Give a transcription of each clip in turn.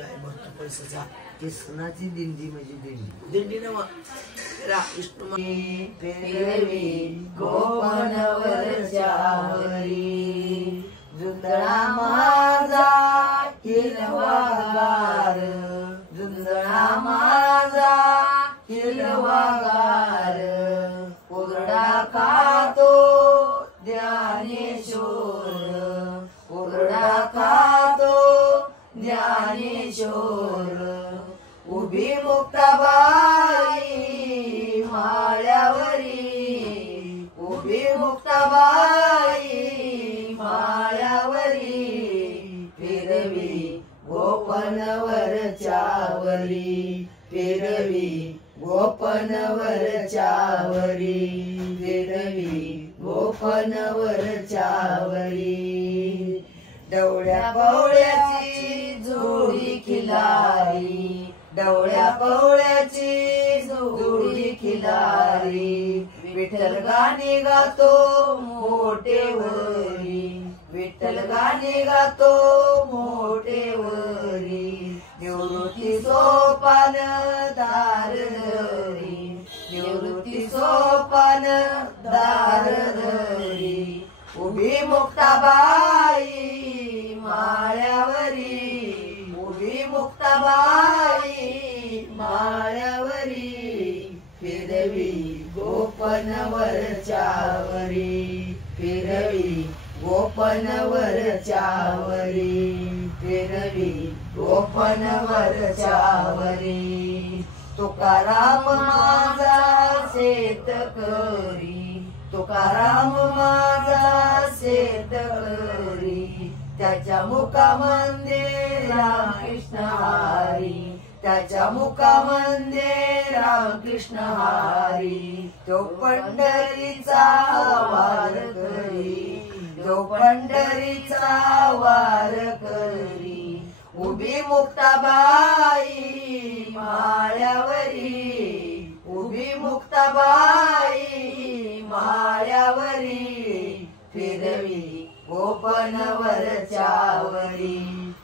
भरतो पैसा ती सणाची दिंडी म्हणजे दिंडी नव कृष्ण फेरवी गोपनवरच्या वरी जुंदळा माझा हिरवागार जुंदळा माझा हिरवागार कोरडा खातो ज्ञानेश्वर कोरडा खातो ज्ञानेश्वर उभी मुक्ताबाई माळ्यावरी उभी मुक्ताबाई माळ्यावरी फिरवी गोपनवरच्या वरी फिरवी गोपनवरच्या वरी फिरवी गोपनवरच्या वरी डवळ्या पवळ्याची जोडी खिलारी डवळ्या पवळ्याची जोडी खिलारी विठ्ठल गाणे गातो मोठेवरी विठ्ठल गाणे गातो मोठेवरी निवृत्ती सोपान दार धरी निवृत्ती सोपान दार धरी उभी मुक्ताबाई माळ्यावरी उभी मुक्ताबाई माळ्यावरी फिरवी गोपनवरच्या वरी फिरवी गोपनवरच्या वरी फिरवी गोपनवरच्या वरी तुकाराम माझा शेतकरी तुकाराम माझा शेतकरी त्याच्या मुखामध्ये रामकृष्ण हरी त्याच्या मुखामध्ये रामकृष्ण हरी तो पंढरीचा वारकरी तो पंढरीचा वारकरी उभी मुक्ताबाई माळ्यावरी उभी मुक्ताबाई माळ्यावरी फिरवी गोपनवरच्या वरी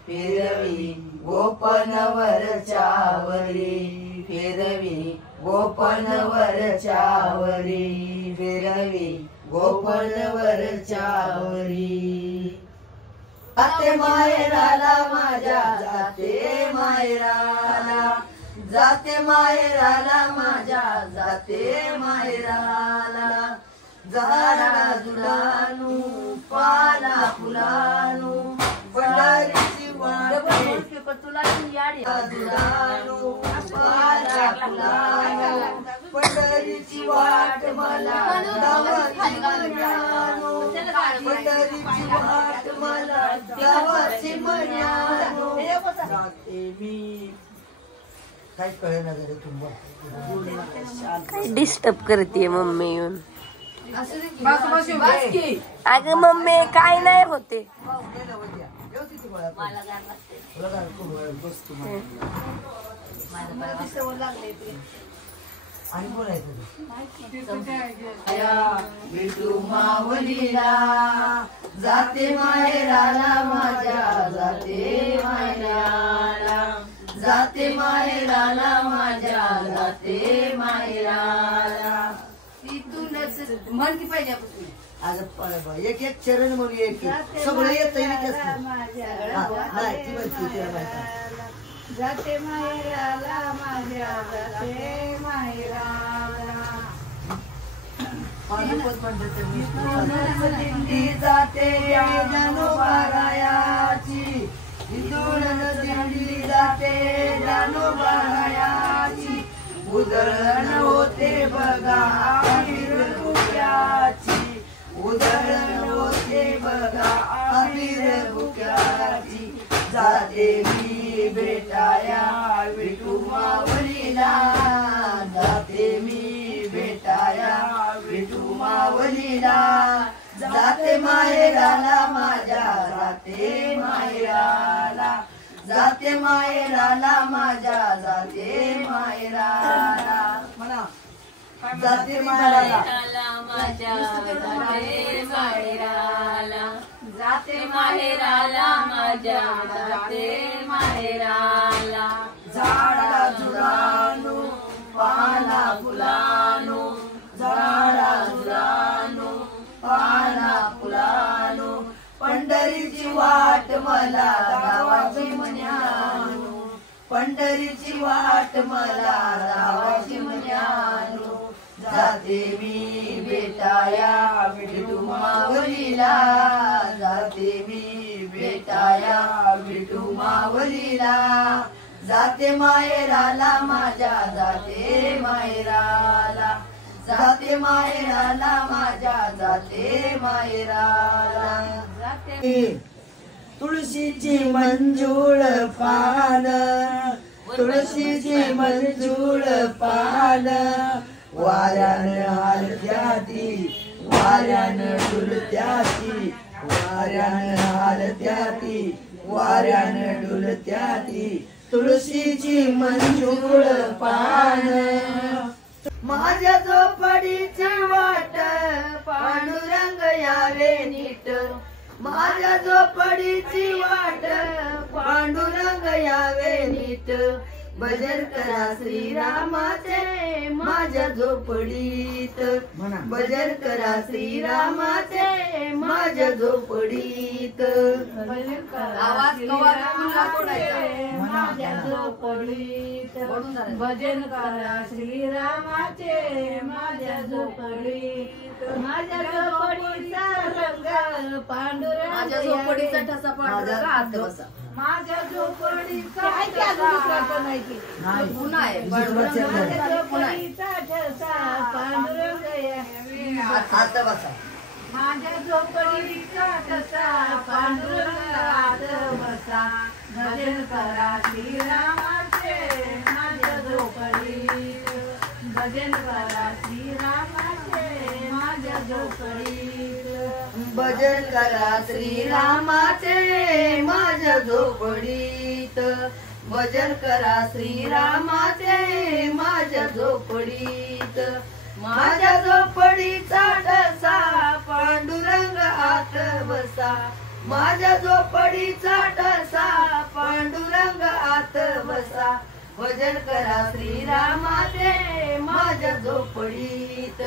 फिरवी गोपनवरच्या वरी फिरवी गोपनवरच्या वरी फिरवी गोपनवरच्या वरी जाते माहेराला माझ्या जाते माहेराला जाते माहेराला माझ्या जाते माहेराला झाडा झुलानू पाला फुलानू पंढरीची वाट तुला झुलानू पाला फुलानू पंढरीची वाट मला पंढरीची वाट मला गावाची मर्यादा जाते मी काय कळे ना जरा तुम्हाला काय डिस्टर्ब करते मम्मी येऊन अगं मम्मी काय नाही होते आणि बोलायचं विठू मावलीला जाते माहेराला माझ्या जाते माहेराला जाते माहेराला माझ्या जाते माहेराला तिथूनच म्हण की पाहिजे आज एक एक चरण म्हणून एक सगळं येत जाते माहेराला माझ्या जाते माहेराला दिंडी जाते जानोबारायाची इथून दिंडी जाते जानोबारायाची उधळण होते बघा आमिर भुक्याची उधळण होते बघा आमिर भुक्याची जाते मी भेटाया विठू मावलीला जाते मी भेटाया विठू मावलीला जाते माहेराला माझ्या जाते माहेराला जाते माहेराला माझ्या जाते माहेराला म्हणा जाते माहेराला माझ्या जाते माहेराला जाते माहेराला माझ्या जाते माहेराला फुलानो झाडा झुलानो पाना फुलानो पंढरीची वाट मला धावाची मन्यानो पंढरीची वाट मला धावाची मन्यानो जाते मी बेटाया विठू मावलीला जाते मी बेटाया विठू मावलीला जाते माहेराला माझ्या जाते माहेराला जाते माहेराला माझ्या जाते माहेराला तुळशीची मंजूळ पान तुळशीची मंजूळ पान वाऱ्यानं हालत्याती वाऱ्यानं डुलत्याती वाऱ्यानं हालत्याती वाऱ्यानं डुलत्याती तुळशीची मंजूळ पान माझ्या झोपडीची वाट पांडुरंग यावे नीट माझ्या झोपडीची वाट पांडुरंग यावे नीट भजन करा श्रीरामाचे माझ्या झोपडीत भजन करा श्रीरामाचे माझ्या झोपडीत आवाज माझ्या झोपडीत भजन करा श्रीरामाचे माझ्या झोपडीत माझ्या झोपडीचा रंग पांडुरंग माझ्या झोपडीचा ठसा पांडुरंग हात बसा माझ्या झोपडीचा पुन्हा आहे माझ्या झोपडीचा ठसा पांडुरंग हात बसा माझ्या झोपडीचा ठसा पांडुरंग हात बसा भजन करा श्रीरामाचे माझ्या झोपडीत भजन करा श्रीरामाचे माझ्या झोपडीत भजन करा श्रीरामाचे माझ्या झोपडीत भजन करा श्रीरामाचे माझ्या झोपडीत माझ्या झोपडीचा ठसा पांडुरंग आत बसा माझ्या झोपडीचा ठसा पांडुरंग आत बसा भजन करा श्रीरामाचे माझ्या झोपडीत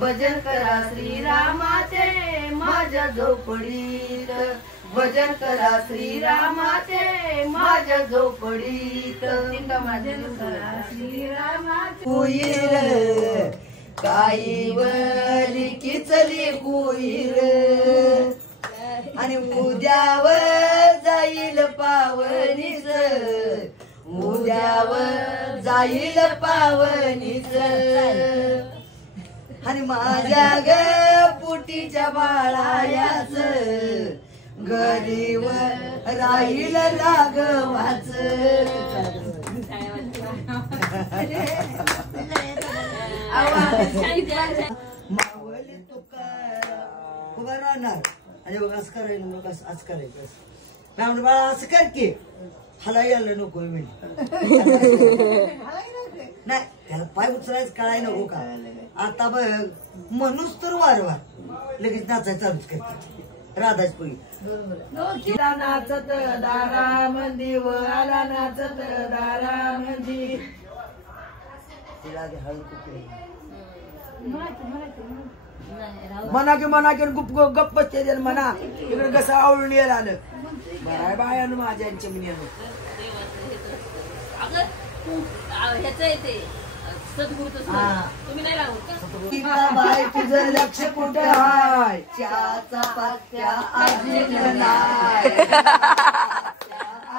भजन करा श्रीरामाचे माझ्या झोपडीत भजन करा श्रीरामाचे माझ्या झोपडीत भजन करा श्रीरामाचे कुईर काईवर किचली कुईर आणि उद्यावर जाईल पावनीच उद्यावर जाईल पावनीच आणि माझ्या ग पुटीच्या बाळायाच घरीवर राहील लागवाच मावली तुकार उभा राहणार आणि बघ असं करायला मग असं करायचं म्हणून बाळा असं कर की हला यायला नको मी नाही त्याला पाय उचलायच कळाय नको का आता बघ म्हणूच तर वारंवार लगेच नाचायला चालूच करते राधाच पुरी तिला नाचत दारा मंदी वळाला नाचत दारा मंदी तिला हळू कुठे मना की गुप गप्प म्हणा इकडे कसं आवडून यायला आलं बाय बाय माझ्यांच्या बाय तुझं लक्ष कुठं हाय चहाचा पात्या अजून नाही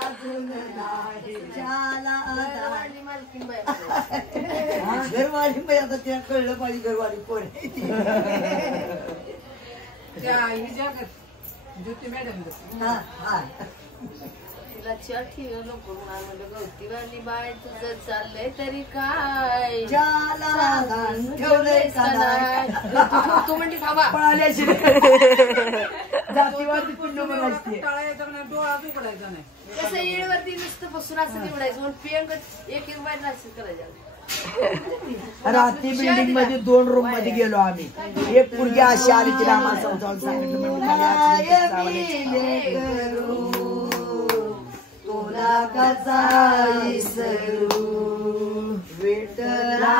अजून नाही घरवाली बाई आता त्या कळलं पाहिजे घरवाली कोण ज्योती मॅडम तिला ठेव नको गवतीवाली बाय तुझं चाललंय तरी काय ठेवलंय तू म्हणते थांबा पळाल्याशी जातीवरती पुण्य म्हणायची डोळा उघडायचा नाही कसं येळवरती नुसतं बसून असं निवडायचं म्हणून पिंग एक एक बाय नाशिक करायचं रात्री बिल्डिंग मध्ये 2 रूम मध्ये गेलो आम्ही एक मुलगी अशी आली तिला आम्हाला समजावून सांगितलं तुला कसा विसरू विठला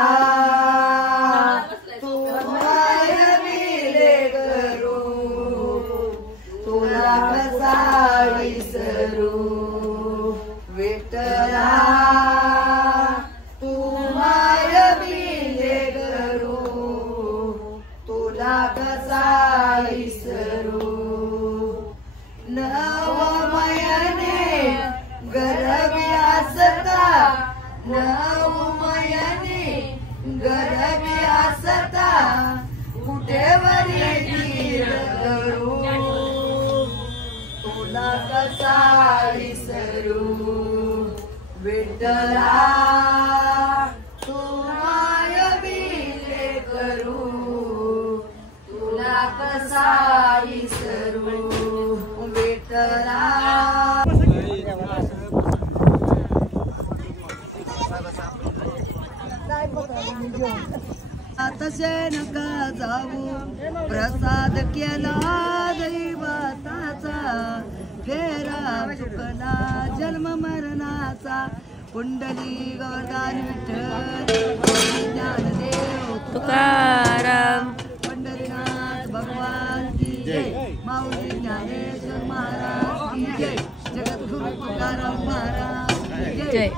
करू विठ्ठला तू माय बिले करू तुला कसा विसरू नवमयाने गरबी असता नवमयाने गरबी असता कुठे वरी गिर करू तुला कसा विसरू विठ्ठला तू माय बिले करू तुला कसा विसरू विठ्ठला तसे नका जाऊ प्रसाद केला दैवताचा फेरा चुकला जन्म मरणाचा कुंडली गौरदान विठ्ठल ज्ञानदेव तुकाराम पंढरीनाथ भगवान की जय माऊली ज्ञानेश्वर महाराज की जय जगद्गुरु तुकाराम महाराज की जय.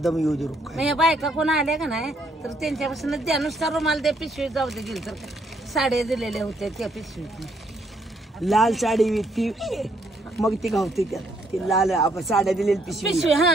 दम येऊ दे रुक मग या बायका कोण आल्या का नाही तर त्यांच्यापासून द्या नुसता रुमाल द्या पिशवी जाऊ दे गेली तर साड्या दिलेल्या होत्या त्या पिशवीत लाल साडी विकती मग ती गावते त्यात ती लाल आपण साड्या दिलेली पिशवी पिशवी हा